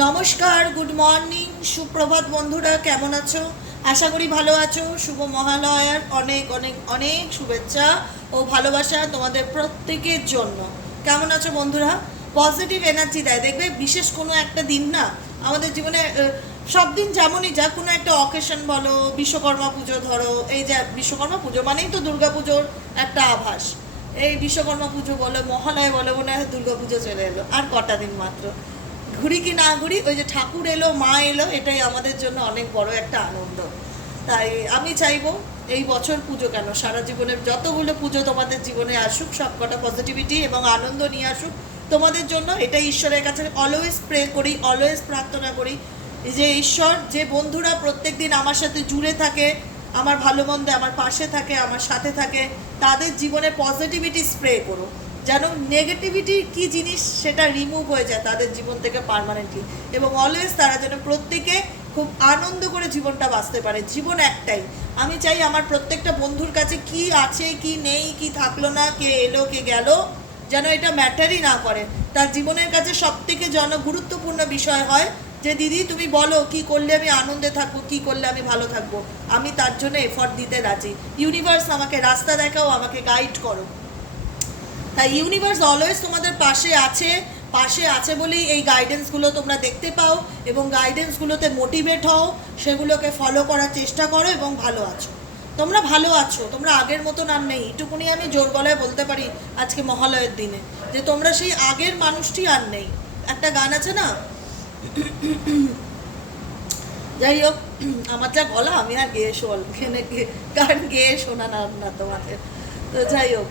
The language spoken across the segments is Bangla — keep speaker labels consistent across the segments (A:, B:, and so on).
A: নমস্কার, গুড মর্নিং, সুপ্রভাত বন্ধুরা, কেমন আছো? আশা করি ভালো আছো। শুভ মহালয়ার, অনেক অনেক অনেক শুভেচ্ছা ও ভালোবাসা তোমাদের প্রত্যেকের জন্য। কেমন আছো বন্ধুরা? পজিটিভ এনার্জি দেয়। দেখবে, বিশেষ কোনো একটা দিন না, আমাদের জীবনে সব দিন যেমনই যা কোনো একটা অকেশন বলো, বিশ্বকর্মা পুজো ধরো, এই যে বিশ্বকর্মা পুজো মানেই তো দুর্গা পুজোর একটা আভাস। এই বিশ্বকর্মা পুজো বলো, মহালয় বলো, মনে হয় দুর্গা পুজো চলে এলো, আর কটা দিন মাত্র? ঘুরি কি না ঘুরি, ওই যে ঠাকুর এলো, মা এলো, এটাই আমাদের জন্য অনেক বড় একটা আনন্দ। তাই আমি চাইব এই বছর পুজো কেন? সারা জীবনের যতগুলো পুজো তোমাদের জীবনে আসুক সব কটা পজিটিভিটি এবং আনন্দ নিয়ে আসুক, তোমাদের জন্য এটা ঈশ্বরের কাছে। অলওয়েজ প্রে করি অলওয়েজ প্রার্থনা করি যে ঈশ্বর, যে বন্ধুরা প্রত্যেক দিন আমার সাথে জুড়ে থাকে, আমার ভালো মন্দে আমার পাশে থাকে, আমার সাথে থাকে, তাদের জীবনে পজিটিভিটি স্প্রে করো যেন নেগেটিভিটি কি জিনিস সেটা রিমুভ হয়ে যায় তাদের জীবন থেকে পার্মানেন্টলি এবং অলওয়েজ তারা যেন প্রত্যেকে খুব আনন্দ করে জীবনটা বাঁচতে পারে। জীবন একটাই। আমি চাই আমার প্রত্যেকটা বন্ধুর কাছে কি আছে, কি নেই, কি থাকল না, কে এলো, কে গেল, যেন এটা ম্যাটারই না করে। তার জীবনের কাছে সব থেকে জন গুরুত্বপূর্ণ বিষয় হয় যে, দিদি, তুমি বলো, কি করলে আমি আনন্দে থাকব, কি করলে আমি ভালো থাকব? আমি তার জন্য এফর্ট দিতে রাজি। ইউনিভার্স আমাকে রাস্তা দেখাও, আমাকে গাইড করো। তাই ইউনিভার্স অলওয়েজ তোমাদের পাশে আছে পাশে আছে বলেই এই গাইডেন্সগুলো তোমরা দেখতে পাও এবং গাইডেন্সগুলোতে মোটিভেট হও, সেগুলোকে ফলো করার চেষ্টা করো এবং ভালো আছো। তোমরা ভালো আছো, তোমরা আগের মতন আর নেই। এটুকুনি আমি জোর গলায় বলতে পারি আজকে মহালয়ের দিনে, যে তোমরা সেই আগের মানুষটি আর নেই। একটা গান আছে না? যাই হোক, আমার যা গলা, আমি আর গেয়ে শোল গান গেয়ে শোনালাম না তোমাদের। তো যাই হোক।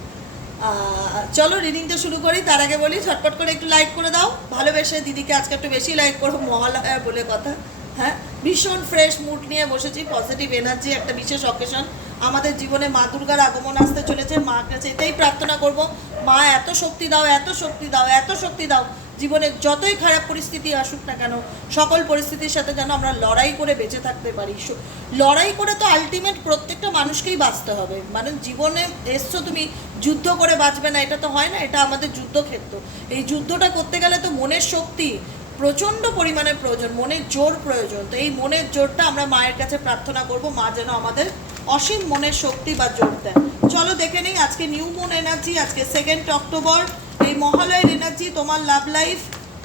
A: চলো রিডিংটা শুরু করি, তার আগে বলি, ঝটপট করে একটু লাইক করে দাও। ভালোবেসে দিদিকে আজকে একটু বেশি লাইক করো, মহালয়া বলে কথা। হ্যাঁ? ভীষণ ফ্রেশ মুড নিয়ে বসেছি পজিটিভ এনার্জি একটা বিশেষ অকেশন আমাদের জীবনে মা দুর্গার আগমন আসতে চলেছে, মার কাছে এটাই প্রার্থনা করব। মা, এত শক্তি দাও, এত শক্তি দাও, এত শক্তি দাও। জীবনে যতই খারাপ পরিস্থিতি আসুক না কেন, সকল পরিস্থিতির সাথে যেন আমরা লড়াই করে বেঁচে থাকতে পারি। লড়াই করে তো আলটিমেট প্রত্যেকটা মানুষকেই বাঁচতে হবে। মানে জীবনে এসছো তুমি, যুদ্ধ করে বাঁচবে না, এটা তো হয় না, এটা আমাদের যুদ্ধক্ষেত্র। এই যুদ্ধটা করতে গেলে তো মনের শক্তি প্রচণ্ড পরিমাণে প্রয়োজন, মনের জোর প্রয়োজন। তো এই মনের জোরটা আমরা মায়ের কাছে প্রার্থনা করব, মা যেন আমাদের অসীম মনের শক্তি বা জোর দেয় চলো দেখে নেই, আজকে নিউ মুন এনার্জি আজকে সেকেন্ড অক্টোবর এই মহালয়ের এনার্জি তোমার লাভ লাইফ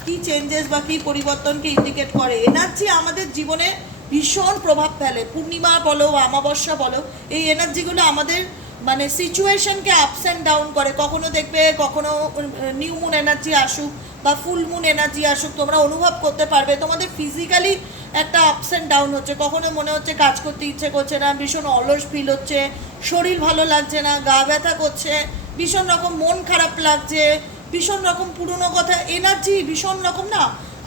A: কি চেঞ্জেস বা কি পরিবর্তনকে ইন্ডিকেট করে? এনার্জি আমাদের জীবনে ভীষণ প্রভাব ফেলে। পূর্ণিমা বলো, অমাবস্যা বলো, এই এনার্জিগুলো আমাদের মানে সিচুয়েশনকে আপস অ্যান্ড ডাউন করে। কখনো দেখবে, কখনো নিউ মুন এনার্জি আসুক বা ফুল মুন এনার্জি আসুক, তোমরা অনুভব করতে পারবে। তোমাদের ফিজিক্যালি একটা আপস অ্যান্ড ডাউন হচ্ছে। কখনো মনে হচ্ছে কাজ করতে ইচ্ছে করছে না, ভীষণ অলস ফিল হচ্ছে, শরীর ভালো লাগছে না, গা ব্যথা করছে ভীষণ রকম মন খারাপ লাগছে, ভীষণ রকম পুরনো কথা এনার্জি ভীষণ রকম না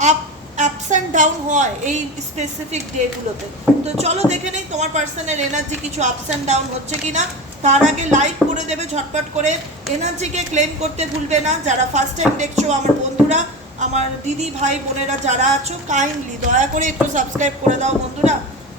A: আপ আপস অ্যান্ড ডাউন হয় এই স্পেসিফিক ডেগুলোতে তো চলো দেখে নেই তোমার পার্সনের এনার্জি কিছু আপস অ্যান্ড ডাউন হচ্ছে কি না তার আগে লাইক করে দেবে, ঝটপট করে এনার্জিকে ক্লেম করতে ভুলবে না। যারা ফার্স্ট টাইম দেখছ আমার বন্ধুরা, আমার দিদি, ভাই, বোনেরা যারা আছো কাইন্ডলি দয়া করে একটু সাবস্ক্রাইব করে দাও বন্ধুরা।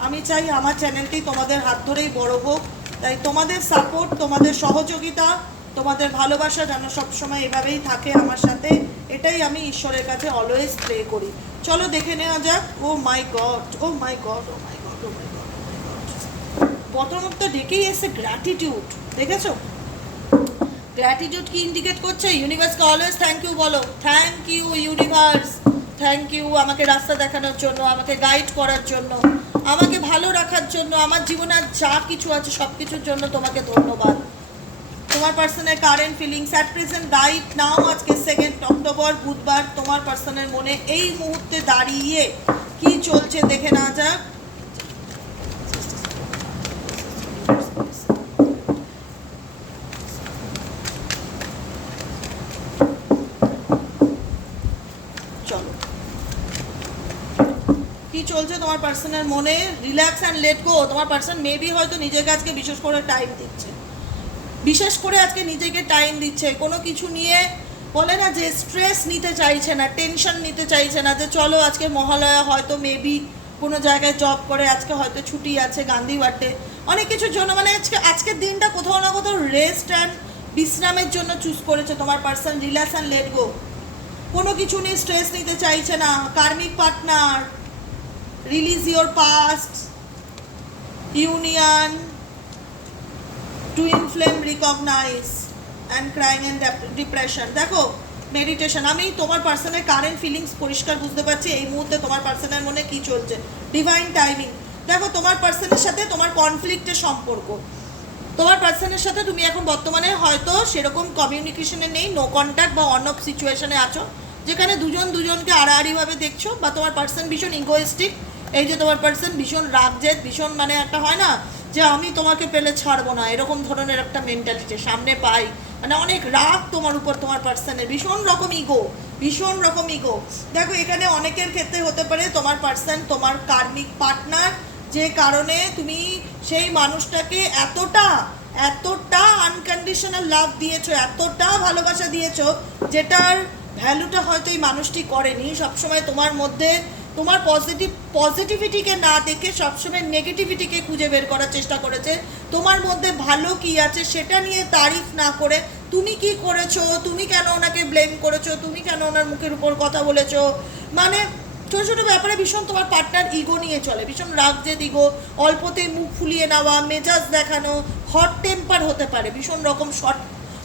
A: আমি চাই আমার চ্যানেলটি তোমাদের হাত ধরেই বড় হোক। তাই তোমাদের সাপোর্ট তোমাদের সহযোগিতা তোমাদের ভালোবাসা যেন সবসময় এভাবেই থাকে আমার সাথে, এটাই আমি ঈশ্বরের কাছে অলওয়েজ প্রে করি। চলো দেখে নেওয়া যাক, ও my god oh my god oh my god oh my god প্রথমত তো ডেকেই এসে গ্র্যাটিটিউড দেখেছ? গ্র্যাটিটিউড কি ইন্ডিকেট করছে? ইউনিভার্সকে অলওয়েজ থ্যাংক ইউ বলো। Thank you universe thank you আমাকে রাস্তা দেখানোর জন্য, আমাকে গাইড করার জন্য, আমাকে ভালো রাখার জন্য, আমার জীবনে যা কিছু আছে সব কিছুর জন্য তোমাকে ধন্যবাদ। তোমার পার্সনের current feelings at present right now আজকে সেকেন্ড অক্টোবর, বুধবার তোমার পার্সনের মনে এই মুহূর্তে দাঁড়িয়ে কি চলছে দেখে না যাক। চলছে তোমার পার্সনের মনে? রিল্যাক্স অ্যান্ড লেট গো তোমার পার্সন মেবি হয়তো নিজেকে আজকে বিশেষ করে টাইম দিচ্ছে। বিশেষ করে আজকে নিজেকে টাইম দিচ্ছে, কোনো কিছু নিয়ে বলে না যে স্ট্রেস নিতে চাইছে না টেনশন নিতে চাইছে না যে চলো আজকে মহালয়া, হয়তো মেবি কোনো জায়গায় জব করে, আজকে হয়তো ছুটি আছে গান্ধী বার্থডে অনেক কিছুর জন্য মানে আজকে, আজকের দিনটা কোথাও না কোথাও রেস্ট অ্যান্ড বিশ্রামের জন্য চুজ করেছে তোমার person relax and let go কোনো কিছু নিয়ে স্ট্রেস নিতে চাইছে না karmic partner release your past union twin flame recognise and crying and depression দেখো মেডিটেশন আমি তোমার পার্সনের কারেন্ট ফিলিংস পরিষ্কার বুঝতে পারছি, এই মুহূর্তে তোমার পার্সনের মনে কি চলছে? ডিভাইন টাইমিং দেখো, তোমার পার্সনের সাথে তোমার কনফ্লিক্টের সম্পর্ক। তোমার পার্সনের সাথে তুমি এখন বর্তমানে হয়তো সেরকম কমিউনিকেশনে নেই নো কন্ট্যাক্ট বা অন অফ সিচুয়েশনে আছো, যেখানে দুজন দুজনকে আড়াআড়িভাবে দেখছ, বা তোমার পার্সন ভীষণ ইগোয়েস্টিক এই যে তোমার পার্সন ভীষণ রাগজেদ, ভীষণ মানে একটা হয় না যে আমি তোমাকে পেলে ছাড়বো না, এরকম ধরনের একটা মেন্টালিটি সামনে পাই। মানে অনেক রাগ তোমার উপর, তোমার পার্সনের ভীষণ রকম ইগো ভীষণ রকম ইগো দেখো, এখানে অনেকের ক্ষেত্রে হতে পারে তোমার পার্সন তোমার কার্মিক পার্টনার যে কারণে তুমি সেই মানুষটাকে এতটা এতটা আনকন্ডিশনাল লাভ দিয়েছ, এতটা ভালোবাসা দিয়েছ, যেটার ভ্যালুটা হয়তো এই মানুষটি করেনি। সবসময় তোমার মধ্যে তোমার পজিটিভ পজিটিভিটিকে না দেখে সবসময় নেগেটিভিটিকে খুঁজে বের করার চেষ্টা করেছে। তোমার মধ্যে ভালো কি আছে সেটা নিয়ে তারিফ না করে তুমি কি করেছ, তুমি কেন ওনাকে ব্লেম করেছ, তুমি কেন ওনার মুখের উপর কথা বলেছ? মানে ছোটো ছোটো ব্যাপারে ভীষণ তোমার পার্টনার ইগো নিয়ে চলে, ভীষণ রাগ যে ইগো অল্পতে মুখ ফুলিয়ে নেওয়া, মেজাজ দেখানো হট টেম্পার হতে পারে, ভীষণ রকম শর্ট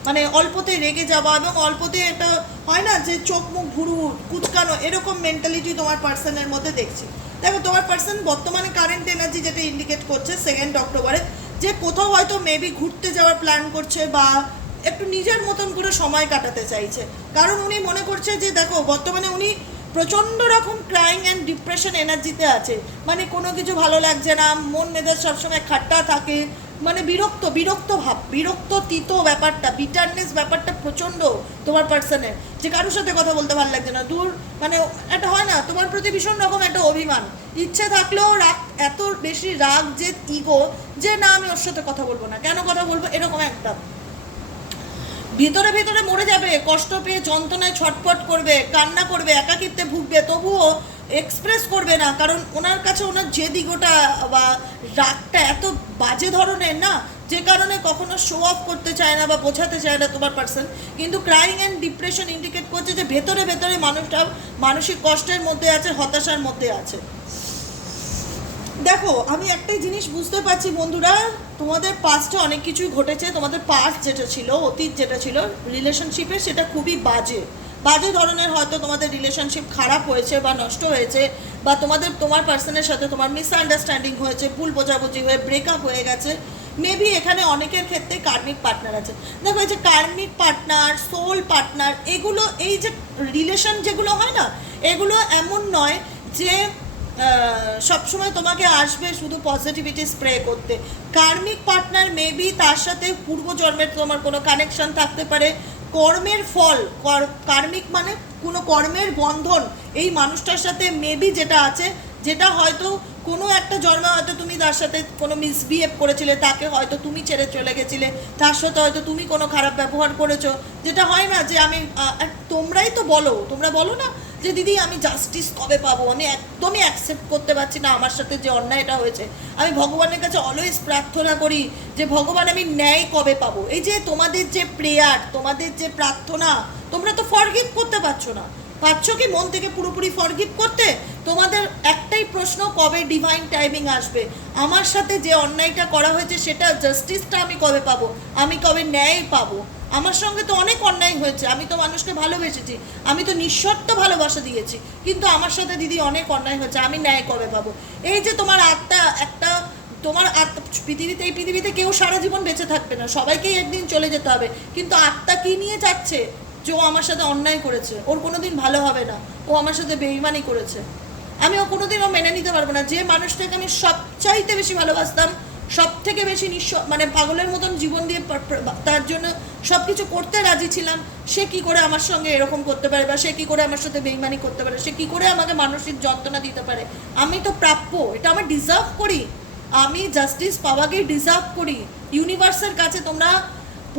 A: মানে অল্পতে রেগে যাওয়া এবং অল্পতে একটা হয় না যে চোখ মুখ ভুরু কুচকানো, এরকম মেন্টালিটি তোমার পার্সনের মধ্যে দেখছি। দেখো, তোমার পার্সন বর্তমানে কারেন্ট এনার্জি যেটা ইন্ডিকেট করছে সেকেন্ড অক্টোবরে যে কোথাও হয়তো মেবি ঘুরতে যাওয়ার প্ল্যান করছে বা একটু নিজের মতন করে সময় কাটাতে চাইছে। কারণ উনি মনে করছে যে দেখো, বর্তমানে উনি প্রচণ্ড রকম ক্রাইং অ্যান্ড ডিপ্রেশন এনার্জিতে আছে। মানে কোনো কিছু ভালো লাগছে না, মন মেজাজ সবসময় খাট্টা থাকে মানে বিরক্ত বিরক্ত ভাব বিরক্ত তিত ব্যাপারটা বিটারনেস ব্যাপারটা প্রচণ্ড তোমার পার্সনের যে কারোর সাথে কথা বলতে ভালো লাগছে না, দূর মানে একটা হয় না, তোমার প্রতি ভীষণ রকম একটা অভিমান। ইচ্ছে থাকলেও রাগ, এত বেশি রাগ যে ইগো যে না, আমি ওর সাথে কথা বলব না। কেন কথা বলব? এরকম একটা। ভিতরে ভিতরে মরে যাবে, কষ্ট পেয়ে যন্ত্রণায় ছটফট করবে, কান্না করবে, একাকিত্বে ভুগবে, তবুও এক্সপ্রেস করবে না, কারণ ওনার কাছে ওনার যে দিগোটা বা রাগটা এত বাজে ধরনের না, যে কারণে কখনো শো অফ করতে চায় না বা বোঝাতে চায় না তোমার পার্সন কিন্তু ক্রাইং অ্যান্ড ডিপ্রেশন ইন্ডিকেট করছে যে ভেতরে ভেতরে মানুষটা মানসিক কষ্টের মধ্যে আছে, হতাশার মধ্যে আছে। দেখো, আমি একটাই জিনিস বুঝতে পারছি বন্ধুরা, তোমাদের পাস্টে অনেক কিছুই ঘটেছে, তোমাদের পাস্ট যেটা ছিল, অতীত যেটা ছিল রিলেশনশিপে সেটা খুবই বাজে। বাজে ধরনের হয়তো তোমাদের রিলেশনশিপ খারাপ হয়েছে বা নষ্ট হয়েছে বা তোমাদের, তোমার পার্সনের সাথে তোমার মিসআন্ডারস্ট্যান্ডিং হয়েছে, ভুল বোঝাবুঝি হয়ে ব্রেকআপ হয়ে গেছে মেবি এখানে অনেকের ক্ষেত্রে কার্মিক পার্টনার আছে। দেখো এই যে কার্মিক পার্টনার সোল পার্টনার এগুলো এই যে রিলেশন যেগুলো হয় না, এগুলো এমন নয় যে সবসময় তোমাকে আসবে শুধু পজিটিভিটি স্প্রে করতে। কার্মিক পার্টনার মেবি তার সাথে পূর্বজন্মের তোমার কোনো কানেকশন থাকতে পারে কর্মের ফল কার্মিক মানে কোনো কর্মের বন্ধন। এই মানুষটার সাথে মেবি যেটা আছে যেটা হয়তো কোনো একটা জন্মে হয়তো তুমি তার সাথে কোনো মিসবিহেভ করেছিলে, তাকে হয়তো তুমি ছেড়ে চলে গেছিলে, তার সাথে হয়তো তুমি কোনো খারাপ ব্যবহার করেছ। যেটা হয় না যে আমি তোমরাই তো বলো, তোমরা বলো না যে দিদি আমি জাস্টিস কবে পাবো? আমি একদমই অ্যাকসেপ্ট করতে পারছি না আমার সাথে যে অন্যায়টা হয়েছে। আমি ভগবানের কাছে অলওয়েজ প্রার্থনা করি যে ভগবান আমি ন্যায় কবে পাবো? এই যে তোমাদের যে প্রেয়ার তোমাদের যে প্রার্থনা, তোমরা তো ফরগিভ করতে পারছ না। পারছ কি মন থেকে পুরোপুরি ফরগিভ করতে? তোমাদের একটাই প্রশ্ন, কবে ডিভাইন টাইমিং আসবে? আমার সাথে যে অন্যায়টা করা হয়েছে, সেটা জাস্টিসটা আমি কবে পাবো? আমি কবে ন্যায় পাবো? আমার সঙ্গে তো অনেক অন্যায় হয়েছে। আমি তো মানুষকে ভালোবেসেছি। আমি তো নিঃশর্ত ভালোবাসা দিয়েছি। কিন্তু আমার সাথে দিদি অনেক অন্যায় হয়েছে। আমি ন্যায় কবে পাবো? এই যে তোমার আত্মা, একটা তোমার আত্মা, পৃথিবীতে, এই পৃথিবীতে কেউ সারা জীবন বেঁচে থাকবে না। সবাইকেই একদিন চলে যেতে হবে। কিন্তু আত্মা কি নিয়ে যাচ্ছে? যে ও আমার সাথে অন্যায় করেছে, ওর কোনো দিন ভালো হবে না। ও আমার সাথে বেইমানি করেছে। আমি ও কোনোদিনও মেনে নিতে পারব না। যে মানুষটাকে আমি সবচাইতে বেশি ভালোবাসতাম সব থেকে বেশি নিঃস্ব মানে পাগলের মতন জীবন দিয়ে তার জন্য সব কিছু করতে রাজি ছিলাম, সে কি করে আমার সঙ্গে এরকম করতে পারে বা সে কি করে আমার সাথে বেইমানি করতে পারে, সে কি করে আমাকে মানসিক যন্ত্রণা দিতে পারে, আমি তো প্রাপ্য, এটা আমি ডিজার্ভ করি। আমি জাস্টিস পাওয়াকেই ডিজার্ভ করি। ইউনিভার্সের কাছে তোমরা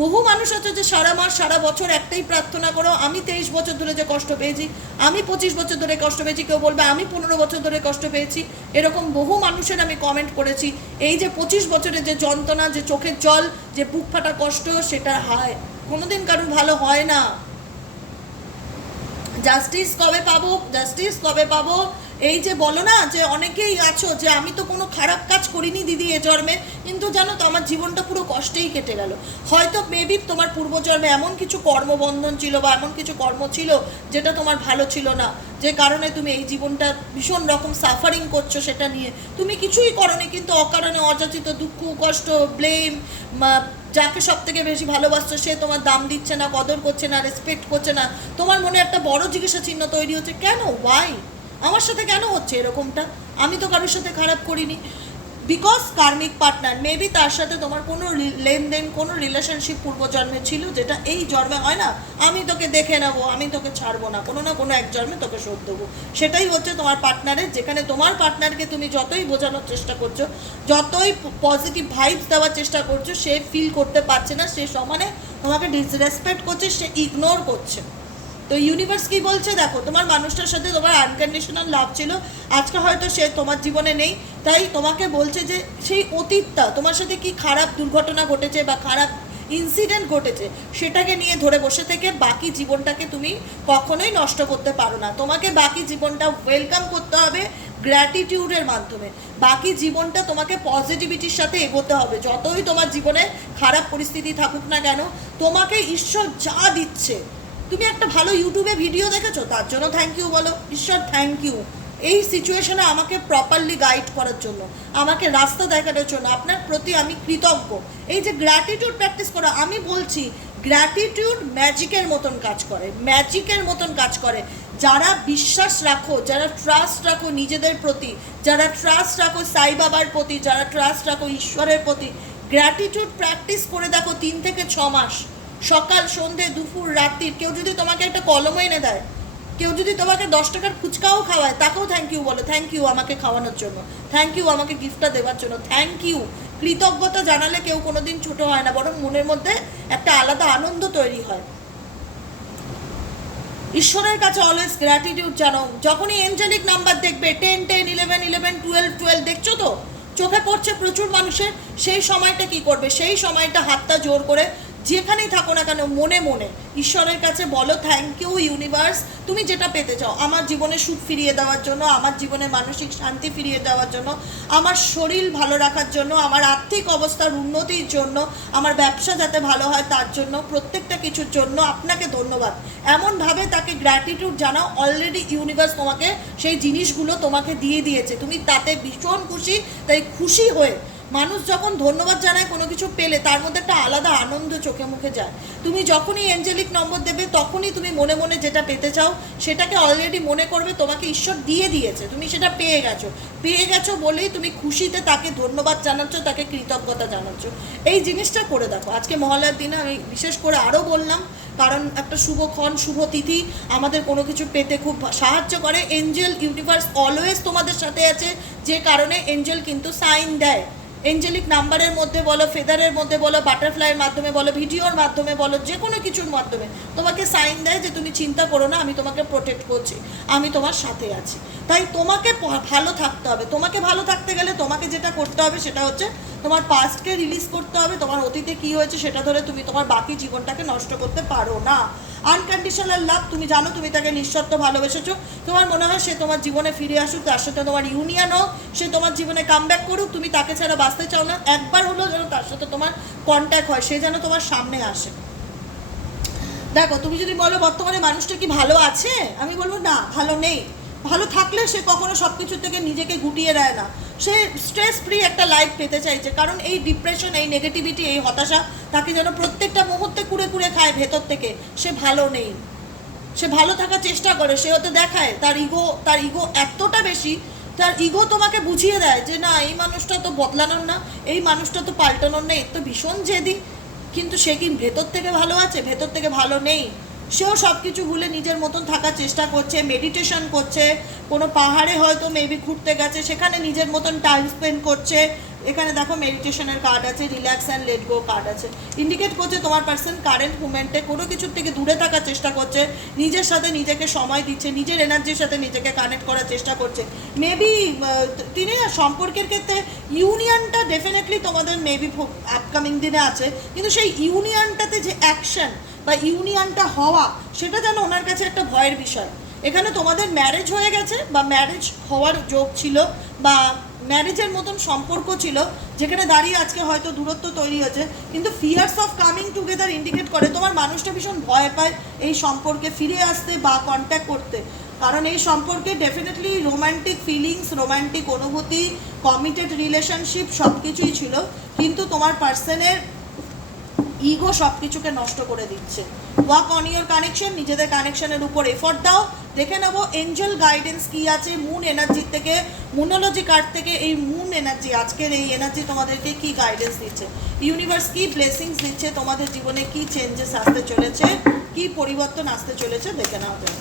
A: বহু মানুষ আছে যে সারা মাস, সারা বছর একটাই প্রার্থনা করো, আমি তেইশ বছর ধরে যে কষ্ট পেয়েছি, আমি পঁচিশ বছর ধরে কষ্ট পেয়েছি, কেউ বলবে আমি পনেরো বছর ধরে কষ্ট পেয়েছি, এরকম বহু মানুষের আমি কমেন্ট করেছি। এই যে পঁচিশ বছরের যে যন্ত্রণা, যে চোখের জল, যে বুক ফাটা কষ্ট, সেটা হয়। কোনোদিন কারোর ভালো হয় না। জাস্টিস কবে পাবো? জাস্টিস কবে পাবো? এই যে বলো না, যে অনেকেই আছো যে আমি তো কোনো খারাপ কাজ করিনি দিদি এ জন্মে, কিন্তু জানো তো আমার জীবনটা পুরো কষ্টেই কেটে গেল। হয়তো মেবি তোমার পূর্বজন্মে এমন কিছু কর্মবন্ধন ছিল বা এমন কিছু কর্ম ছিল যেটা তোমার ভালো ছিল না, যে কারণে তুমি এই জীবনটা ভীষণ রকম সাফারিং করছ সেটা নিয়ে। তুমি কিছুই করনি, কিন্তু অকারণে অযাচিত দুঃখ, কষ্ট ব্লেম যাকে সব থেকে বেশি ভালোবাসছো সে তোমার দাম দিচ্ছে না, কদর করছে না রেসপেক্ট করছে না। তোমার মনে একটা বড় জিজ্ঞাসা চিহ্ন তৈরি হচ্ছে, কেন? ওয়াই আমার সাথে কেন হচ্ছে এরকমটা? আমি তো কারোর সাথে খারাপ করিনি। বিকজ কার্মিক পার্টনার মেবি তার সাথে তোমার কোনো লেনদেন, কোনো রিলেশনশিপ পূর্বজন্মে ছিল যেটা এই জন্মে হয় না, আমি তোকে দেখে নেব, আমি তোকে ছাড়বো না, কোনো না কোনো এক জন্মে তোকে শোধ দেবো। সেটাই হচ্ছে তোমার পার্টনারের যেখানে তোমার পার্টনারকে তুমি যতই বোঝানোর চেষ্টা করছ, যতই পজিটিভ ভাইবস দেওয়ার চেষ্টা করছ, সে ফিল করতে পারছে না, সে সমানে তোমাকে ডিসরেসপেক্ট করছে, সে ইগনোর করছে। তো ইউনিভার্স কি বলছে? দেখো, তোমার মানুষটার সাথে তোমার আনকন্ডিশনাল লাভ ছিল। আজকে হয়তো সে তোমার জীবনে নেই। তাই তোমাকে বলছে যে সেই অতীতটা, তোমার সাথে কি খারাপ দুর্ঘটনা ঘটেছে বা খারাপ ইনসিডেন্ট ঘটেছে, সেটাকে নিয়ে ধরে বসে থেকে বাকি জীবনটাকে তুমি কখনোই নষ্ট করতে পারো না। তোমাকে বাকি জীবনটা ওয়েলকাম করতে হবে গ্র্যাটিটিউডের মাধ্যমে। বাকি জীবনটা তোমাকে পজিটিভিটির সাথে এগোতে হবে। যতই তোমার জীবনে খারাপ পরিস্থিতি থাকুক না কেন, তোমাকে ঈশ্বর যা দিচ্ছে তুমি একটা ভালো ইউটিউবে ভিডিও দেখেছ? তার জন্য থ্যাংক ইউ বলো। ঈশ্বর থ্যাংক ইউ এই সিচুয়েশনে আমাকে প্রপারলি গাইড করার জন্য, আমাকে রাস্তা দেখানোর জন্য, আপনার প্রতি আমি কৃতজ্ঞ। এই যে গ্র্যাটিটিউড প্র্যাকটিস করা, আমি বলছি গ্র্যাটিটিউড ম্যাজিকের মতন কাজ করে ম্যাজিকের মতন কাজ করে। যারা বিশ্বাস রাখো, যারা ট্রাস্ট রাখো নিজেদের প্রতি, যারা ট্রাস্ট রাখো সাই বাবার প্রতি, যারা ট্রাস্ট রাখো ঈশ্বরের প্রতি গ্র্যাটিটিউড প্র্যাকটিস করে দেখো তিন থেকে ছ মাস। সকাল, সন্ধে, দুপুর, রাত্রির, কেউ যদি তোমাকে একটা কলম এনে দেয়, কেউ যদি তোমাকে দশ টাকার ফুচকাও খাওয়ায়, তাকেও থ্যাংক ইউ বলো থ্যাংক ইউ আমাকে খাওয়ানোর জন্য থ্যাংক ইউ আমাকে গিফটটা দেওয়ার জন্য থ্যাংক ইউ কৃতজ্ঞতা জানালে কেউ কোনোদিন ছোট হয় না, বরং মনের মধ্যে একটা আলাদা আনন্দ তৈরি হয়। ঈশ্বরের কাছে অলওয়েজ গ্র্যাটিটিউড জানো, যখনই এঞ্জেলিক নাম্বার দেখবে ten ten eleven eleven twelve twelve দেখছ তো? চোখে পড়ছে প্রচুর মানুষের, সেই সময়টা কি করবে? সেই সময়টা হাতটা জোর করে যেখানেই থাকো না কেন, মনে মনে, ঈশ্বরের কাছে বলো থ্যাংক ইউ ইউনিভার্স তুমি যেটা পেতে চাও, আমার জীবনে সুখ ফিরিয়ে দেওয়ার জন্য, আমার জীবনে মানসিক শান্তি ফিরিয়ে দেওয়ার জন্য, আমার শরীর ভালো রাখার জন্য, আমার আর্থিক অবস্থার উন্নতির জন্য, আমার ব্যবসা যাতে ভালো হয় তার জন্য, প্রত্যেকটা কিছুর জন্য আপনাকে ধন্যবাদ। এমনভাবে তাকে গ্র্যাটিটিউড জানাও অলরেডি ইউনিভার্স তোমাকে সেই জিনিসগুলো তোমাকে দিয়ে দিয়েছে। তুমি তাতে ভীষণ খুশি, তাই খুশি হয়ে মানুষ যখন ধন্যবাদ জানায়, কোনো কিছু পেলে, তার মধ্যে একটা আলাদা আনন্দ চোখে মুখে যায়। তুমি যখনই এঞ্জেলিক নম্বর দেবে, তখনই তুমি মনে মনে যেটা পেতে চাও, সেটাকে অলরেডি মনে করবে, তোমাকে ঈশ্বর দিয়ে দিয়েছে, তুমি সেটা পেয়ে গেছো। পেয়ে গেছো বলেই তুমি খুশিতে তাকে ধন্যবাদ জানাচ্ছ, তাকে কৃতজ্ঞতা জানাচ্ছ। এই জিনিসটা করে দেখো। আজকে মহালয়ার দিনে আমি বিশেষ করে আরও বললাম, কারণ একটা শুভক্ষণ শুভ তিথি, আমাদের কোনো কিছু পেতে খুব সাহায্য করে। এঞ্জেল ইউনিভার্স অলওয়েজ তোমাদের সাথে আছে, যে কারণে এঞ্জেল কিন্তু সাইন দেয়। এঞ্জেলিক নাম্বারের মধ্যে বলো ফেদারের মধ্যে বলো বাটারফ্লাইয়ের মাধ্যমে বলো ভিডিওর মাধ্যমে বলো যে কোনো কিছুর মাধ্যমে। তোমাকে সাইন দেয় যে তুমি চিন্তা করো না, আমি তোমাকে প্রোটেক্ট করছি। আমি তোমার সাথে আছি। তাই তোমাকে ভালো থাকতে হবে। তোমাকে ভালো থাকতে গেলে তোমাকে যেটা করতে হবে সেটা হচ্ছে তোমার পাস্টকে রিলিজ করতে হবে, তোমার অতীতে কি হয়েছে সেটা ধরে তুমি তোমার বাকি জীবনটাকে নষ্ট করতে পারো না। আনকন্ডিশনাল লাভ তুমি জানো তুমি তাকে নিঃশর্ত ভালোবেসেছো। তোমার মনে হয় সে তোমার জীবনে ফিরে আসুক, তার সাথে তোমার ইউনিয়ন হোক, সে তোমার জীবনে কাম করুক, তুমি তাকে ছাড়া বাঁচতে চাও না। একবার হলেও যেন তার সাথে তোমার কন্ট্যাক্ট হয়, সে যেন তোমার সামনে আসে। দেখো, তুমি যদি বলো, বর্তমানে মানুষটা কি ভালো আছে? আমি বলব না, ভালো নেই। ভালো থাকলে সে কখনো সব কিছুর থেকে নিজেকে গুটিয়ে দেয় না। সে স্ট্রেস ফ্রি একটা লাইফ পেতে চাইছে। কারণ এই ডিপ্রেশন এই নেগেটিভিটি এই হতাশা, তাকে যেন প্রত্যেকটা মুহূর্তে কুড়ে কুড়ে খায় ভেতর থেকে। সে ভালো নেই। সে ভালো থাকার চেষ্টা করে, সে হতে দেখায়, তার ইগো তার ইগো এতটা বেশি, তার ইগো তোমাকে বুঝিয়ে দেয় যে, না, এই মানুষটা তো বদলানোর না, এই মানুষটা তো পাল্টানোর না এর তো ভীষণ জেদি। কিন্তু সে কি ভেতর থেকে ভালো আছে? ভেতর থেকে ভালো নেই। সেও সব কিছু ভুলে নিজের মতন থাকার চেষ্টা করছে মেডিটেশন করছে, কোনো পাহাড়ে হয়তো মেবি ঘুরতে গেছে, সেখানে নিজের মতন টাইম স্পেন্ড করছে। এখানে দেখো মেডিটেশনের কার্ড আছে relax and let go card আছে। ইন্ডিকেট করছে তোমার পার্সন কারেন্ট মুভমেন্টে কোনো কিছুর থেকে দূরে থাকার চেষ্টা করছে, নিজের সাথে নিজেকে সময় দিচ্ছে, নিজের এনার্জির সাথে নিজেকে কানেক্ট করার চেষ্টা করছে। মেবি তিনি সম্পর্কের ক্ষেত্রে ইউনিয়নটা ডেফিনেটলি তোমাদের মেবি আপকামিং দিনে আছে, কিন্তু সেই ইউনিয়নটাতে যে অ্যাকশন বা ইউনিয়নটা হওয়া, সেটা যেন ওনার কাছে একটা ভয়ের বিষয়। এখানে তোমাদের ম্যারেজ হয়ে গেছে বা ম্যারেজ হওয়ার যোগ ছিল বা ম্যারেজের মতন সম্পর্ক ছিল, যেখানে দাঁড়িয়ে আজকে হয়তো দূরত্ব তৈরি হয়েছে, কিন্তু fears of coming together indicate করে তোমার মানুষটা ভীষণ ভয় পায় এই সম্পর্কে ফিরে আসতে বা কন্ট্যাক্ট করতে। কারণ এই সম্পর্কে ডেফিনেটলি রোম্যান্টিক ফিলিংস রোম্যান্টিক অনুভূতি কমিটেড রিলেশনশিপ সব কিছুই ছিল। কিন্তু তোমার পার্সনের ইগো সব কিছুকে নষ্ট করে দিচ্ছে। ওয়াক অন ইয়োর কানেকশন নিজেদের কানেকশনের উপর এফোর্ট দাও। দেখে নেব এঞ্জেল গাইডেন্স কি আছে মুন এনার্জি থেকে মুনোলজি কার্ড থেকে, এই মুন এনার্জি আজকের এই এনার্জি তোমাদেরকে কি গাইডেন্স দিচ্ছে? ইউনিভার্স কি ব্লেসিংস দিচ্ছে? তোমাদের জীবনে কি চেঞ্জেস আসতে চলেছে? কি পরিবর্তন আসতে চলেছে? দেখে নেওয়া যায়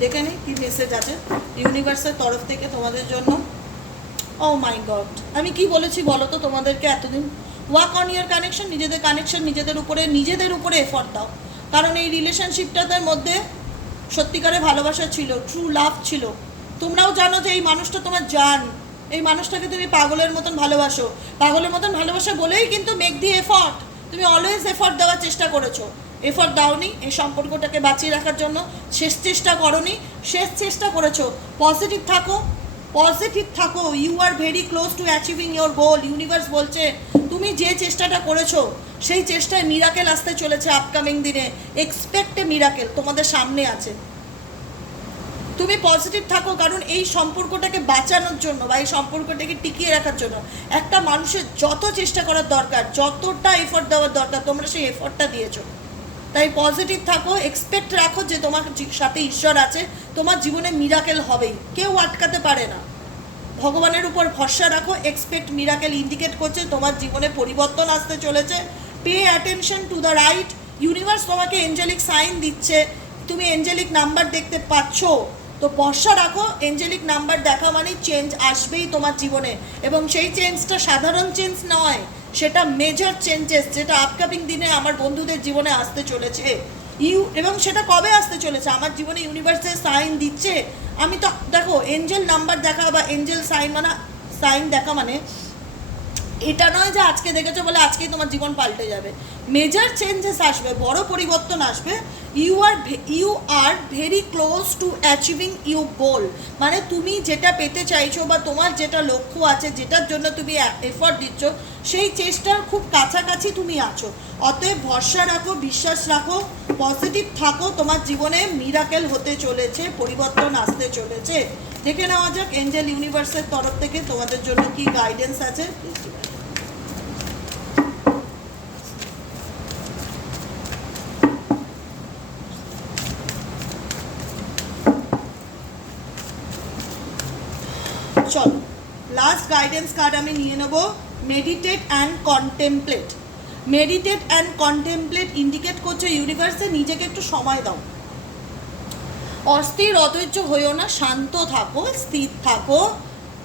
A: দেখে নিই কি মেসেজ আছে ইউনিভার্সের তরফ থেকে তোমাদের জন্য। ও মাই গড আমি কি বলেছি বলো তো তোমাদেরকে এতদিন? ওয়াক অন ইয়ার কানেকশন নিজেদের কানেকশন নিজেদের উপরে নিজেদের উপরে এফর্ট দাও। কারণ এই রিলেশনশিপটাদের মধ্যে সত্যিকারে ভালোবাসা ছিল ট্রু লাভ ছিল। তোমরাও জানো যে এই মানুষটা তোমার জান। এই মানুষটাকে তুমি পাগলের মতন ভালোবাসো। পাগলের মতন ভালোবাসা বলেই কিন্তু মেক দি এফর্ট তুমি অলওয়েজ এফর্ট দেওয়ার চেষ্টা করেছ। এফর্ট দাওনি এই সম্পর্কটাকে বাঁচিয়ে রাখার জন্য। শেষ চেষ্টা করনি, শেষ চেষ্টা করেছ। পজিটিভ থাকো পজিটিভ থাকো। You are very close to achieving your goal universe বলছে, তুমি যে চেষ্টাটা করেছ, সেই চেষ্টায় মিরাকেল আসতে চলেছে আপকামিং দিনে। এক্সপেক্ট মিরাকেল তোমাদের সামনে আছে। তুমি পজিটিভ থাকো কারণ এই সম্পর্কটাকে বাঁচানোর জন্য বা এই সম্পর্কটাকে টিকিয়ে রাখার জন্য। একটা মানুষের যত চেষ্টা করার দরকার, যতটা এফোর্ট দেওয়ার দরকার, তোমরা সেই এফোর্টটা দিয়েছ। তাই পজিটিভ থাকো এক্সপেক্ট রাখো যে তোমার সাথে ঈশ্বর আছে, তোমার জীবনে মিরাকেল হবেই। কেউ আটকাতে পারে না। ভগবানের উপর ভরসা রাখো এক্সপেক্ট মিরাকেল ইন্ডিকেট করছে, তোমার জীবনে পরিবর্তন আসতে চলেছে। Pay attention to the right universe তোমাকে এঞ্জেলিক সাইন দিচ্ছে। তুমি এঞ্জেলিক নাম্বার দেখতে পাচ্ছ। তো ভরসা রাখো এঞ্জেলিক নাম্বার দেখা মানেই চেঞ্জ আসবেই তোমার জীবনে। এবং সেই চেঞ্জটা সাধারণ চেঞ্জ নয়। সেটা মেজর চেঞ্জেস যেটা আপকামিং দিনে আমার বন্ধুদের জীবনে আসতে চলেছে। ইউ, এবং সেটা কবে আসতে চলেছে? আমার জীবনে ইউনিভার্সের সাইন দিচ্ছে। আমি তো, দেখো এঞ্জেল নাম্বার দেখা বা এঞ্জেল সাইন মানে সাইন দেখা মানে এটা নয় যে আজকে দেখেছ বলে আজকেই তোমার জীবন পাল্টে যাবে। মেজর চেঞ্জেস আসবে, বড় পরিবর্তন আসবে। You are you are very close to achieving you goal মানে তুমি যেটা পেতে চাইছো বা তোমার যেটা লক্ষ্য আছে, যেটার জন্য তুমি এফর্ট দিচ্ছ, সেই চেষ্টার খুব কাছাকাছি তুমি আছো। অতএব ভরসা রাখো, বিশ্বাস রাখো পজিটিভ থাকো, তোমার জীবনে মিরাকেল হতে চলেছে, পরিবর্তন আসতে চলেছে। দেখে নেওয়া যাক এঞ্জেল ইউনিভার্সের তরফ থেকে তোমাদের জন্য কি গাইডেন্স আছে চলো লাস্ট গাইডেন্স কার্ড আমি নিয়ে নেব meditate and contemplate meditate and contemplate indicate করছে ইউনিভার্সে নিজেকে একটু সময় দাও। অস্থির, অধৈর্য হইও না, শান্ত থাকো, স্থির থাকো।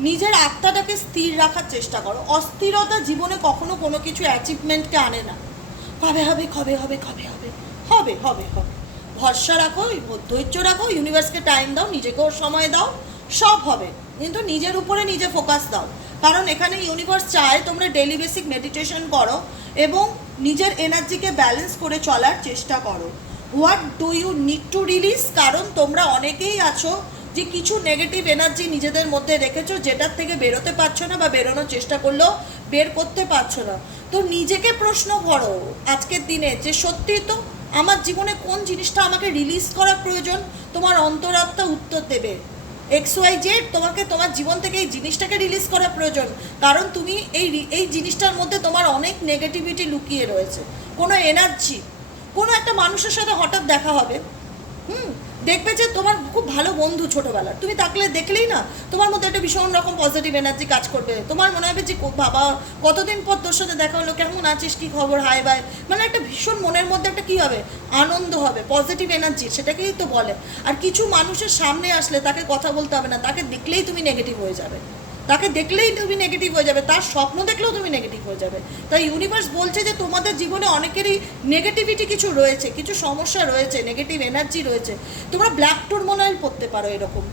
A: নিজের আত্মাটাকে স্থির রাখার চেষ্টা করো। অস্থিরতা জীবনে কখনো কোনো কিছু অ্যাচিভমেন্টকে আনে না। কবে হবে কবে হবে কবে হবে? হবে হবে হবে। ভরসা রাখো ধৈর্য রাখো ইউনিভার্সকে টাইম দাও, নিজেকেও সময় দাও। সব হবে। কিন্তু নিজের উপরে নিজে ফোকাস দাও। কারণ এখানে ইউনিভার্স চায় তোমরা ডেলি বেসিক মেডিটেশন করো এবং নিজের এনার্জিকে ব্যালেন্স করে চলার চেষ্টা করো। What do you need to release কারণ তোমরা অনেকেই আছো যে কিছু নেগেটিভ এনার্জি নিজেদের মধ্যে রেখেছো, যেটার থেকে বেরোতে পারছ না বা বেরোনোর চেষ্টা করলেও বের করতে পারছ না। তো নিজেকে প্রশ্ন করো আজকের দিনে যে সত্যি তো আমার জীবনে কোন জিনিসটা আমাকে রিলিজ করা প্রয়োজন? তোমার অন্তরাত্মা উত্তর দেবে। এক্স ওয়াই জেড তোমাকে তোমার জীবন থেকে এই জিনিসটাকে রিলিজ করা প্রয়োজন। কারণ তুমি এই এই জিনিসটার মধ্যে তোমার অনেক নেগেটিভিটি লুকিয়ে রয়েছে। কোনো এনার্জি কোনো একটা মানুষের সাথে হঠাৎ দেখা হবে। হুম? দেখবে যে তোমার খুব ভালো বন্ধু ছোটোবেলার। তুমি তাকলে দেখলেই না, তোমার মধ্যে একটা ভীষণ রকম পজিটিভ এনার্জি কাজ করবে। তোমার মনে হবে যে বাবা, কতদিন পর তোর সাথে দেখা হলো, কেমন আছিস, কী খবর হাই বাই মানে একটা ভীষণ মনের মধ্যে একটা কী হবে? আনন্দ হবে পজিটিভ এনার্জি সেটাকেই তো বলে। আর কিছু মানুষের সামনে আসলে তাকে কথা বলতে হবে না, তাকে দেখলেই তুমি নেগেটিভ হয়ে যাবে। তাকে দেখলেই তুমি নেগেটিভ হয়ে যাবে, তার স্বপ্ন দেখলেও তুমি নেগেটিভ হয়ে যাবে। তাই ইউনিভার্স বলছে যে তোমাদের জীবনে অনেকেরই নেগেটিভিটি কিছু রয়েছে, কিছু সমস্যা রয়েছে নেগেটিভ এনার্জি রয়েছে। তোমরা ব্ল্যাক টুরমোনাইল পড়তে পারো এরকম।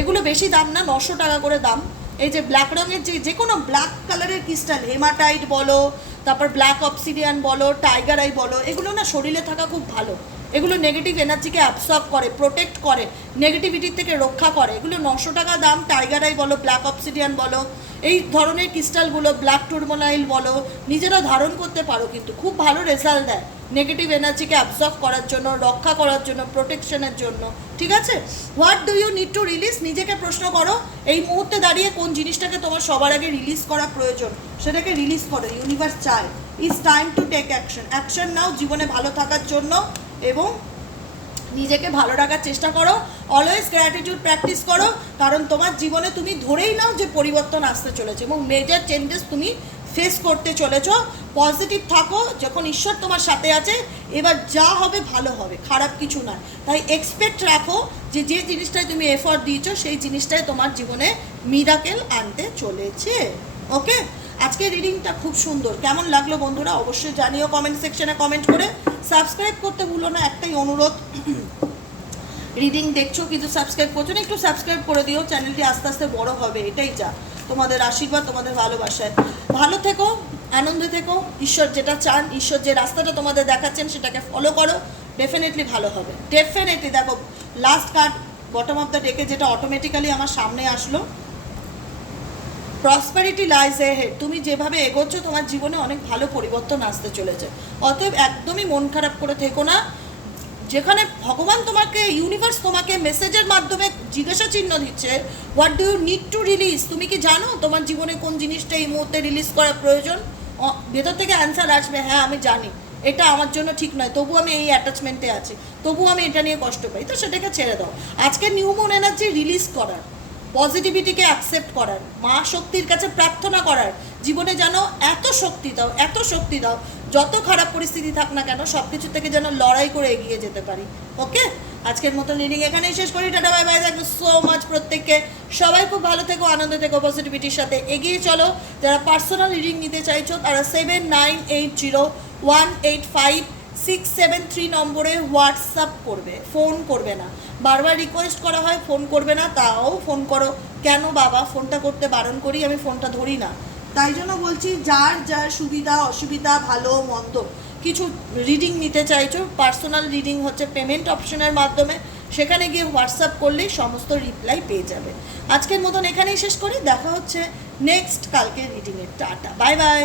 A: এগুলো বেশি দাম না, নশো টাকা করে দাম। এই যে ব্ল্যাক রঙের যে যে কোনো ব্ল্যাক কালারের ক্রিস্টাল হেমাটাইট বলো, তারপর ব্ল্যাক অপসিডিয়ান বলো টাইগার আই বলো, এগুলো না শরীরে থাকা খুব ভালো। এগুলো নেগেটিভ এনার্জিকে অ্যাবসর্ব করে প্রোটেক্ট করে নেগেটিভিটির থেকে রক্ষা করে। এগুলো নশো টাকা দাম টাইগার আই বলো ব্ল্যাক অপসিডিয়ান বলো, এই ধরনের ক্রিস্টালগুলো ব্ল্যাক টুরমোনাইল বলো, নিজেরা ধারণ করতে পারো কিন্তু খুব ভালো রেজাল্ট দেয়। নেগেটিভ এনার্জিকে অ্যাবজর্ব করার জন্য, রক্ষা করার জন্য প্রোটেকশনের জন্য। ঠিক আছে? What do you need to release নিজেকে প্রশ্ন করো, এই মুহূর্তে দাঁড়িয়ে কোন জিনিসটাকে তোমার সবার আগে রিলিজ করা প্রয়োজন? সেটাকে রিলিজ করো ইউনিভার্স চায়। Is time to take action action now, জীবনে ভালো থাকার জন্য। এবং নিজেকে ভালো রাখার চেষ্টা করো। অলওয়েজ গ্র্যাটিটিউড প্র্যাকটিস করো, কারণ তোমার জীবনে তুমি ধরেই নাও যে পরিবর্তন আসতে চলেছে এবং মেজর চেঞ্জেস তুমি ফেস করতে চলেছ। পজিটিভ থাকো, যখন ঈশ্বর তোমার সাথে আছে, এবার যা হবে ভালো হবে, খারাপ কিছু না। তাই এক্সপেক্ট রাখো যে যে জিনিসটায় তুমি এফর্ট দিয়েছ, সেই জিনিসটাই তোমার জীবনে মিরাকেল আনতে চলেছে। ওকে আজকে রিডিংটা খুব সুন্দর। কেমন লাগল বন্ধুরা অবশ্যই জানিও কমেন্ট সেকশনে কমেন্ট করে। সাবস্ক্রাইব করতে ভুলো না, একটাই অনুরোধ। রিডিং দেখছ, কিন্তু সাবস্ক্রাইব করছ না, একটু সাবস্ক্রাইব করে দিও। চ্যানেলটি আস্তে আস্তে বড় হবে, এটাই যা। তোমাদের আশীর্বাদ, তোমাদের ভালোবাসায়। ভালো থেকো, আনন্দে থেকো। ঈশ্বর যেটা চান, ঈশ্বর যে রাস্তাটা তোমাদের দেখাচ্ছেন, সেটাকে ফলো করো। ডেফিনেটলি ভালো হবে। ডেফিনেটলি দেখো last card bottom of the ডেকে যেটা অটোমেটিক্যালি আমার সামনে আসলো প্রসপারিটি লাইজ এ তুমি যেভাবে এগোচ্ছ, তোমার জীবনে অনেক ভালো পরিবর্তন আসতে চলেছে। অতএব একদমই মন খারাপ করে থেকো না। যেখানে ভগবান তোমাকে ইউনিভার্স তোমাকে মেসেজের মাধ্যমে জিজ্ঞাসা চিহ্ন দিচ্ছে what do you need to release তুমি কি জানো তোমার জীবনে কোন জিনিসটা এই মুহূর্তে রিলিজ করা প্রয়োজন? ভেতর থেকে অ্যান্সার আসবে হ্যাঁ আমি জানি। এটা আমার জন্য ঠিক নয়, তবু আমি এই অ্যাটাচমেন্টে আছি। তবু আমি এটা নিয়ে কষ্ট পাই। তো সেটাকে ছেড়ে দাও। আজকে নিউ মুন এনার্জি রিলিজ করার। পজিটিভিটিকে অ্যাকসেপ্ট করার, মা শক্তির কাছে প্রার্থনা করার, জীবনে যেন এত শক্তি দাও, এত শক্তি দাও, যত খারাপ পরিস্থিতি থাক না কেন সব কিছু থেকে যেন লড়াই করে এগিয়ে যেতে পারি। ওকে আজকের মতো রিডিং এখানেই শেষ করি। Tata bye bye thank so much প্রত্যেককে। সবাই খুব ভালো থেকো, আনন্দে থেকো পজিটিভিটির সাথে এগিয়ে চলো। যারা পার্সোনাল রিডিং নিতে চাইছো, তারা seven nine eight zero one eight five six seven three নম্বরে হোয়াটসঅ্যাপ করবে ফোন করবে না। বারবার রিকোয়েস্ট করা হয় ফোন করবে না, তাও ফোন করো। কেন বাবা? ফোনটা করতে বারণ করি, আমি ফোনটা ধরি না। তাই জন্য বলছি, যার যার সুবিধা, অসুবিধা, ভালো, মন্দ, কিছু রিডিং নিতে চাইছো পার্সোনাল রিডিং হচ্ছে পেমেন্ট অপশনের মাধ্যমে, সেখানে গিয়ে হোয়াটসঅ্যাপ করলেই সমস্ত রিপ্লাই পেয়ে যাবে। আজকের মতন এখানেই শেষ করি, দেখা হচ্ছে নেক্সট কালকে রিডিংয়ের টাটা। Bye by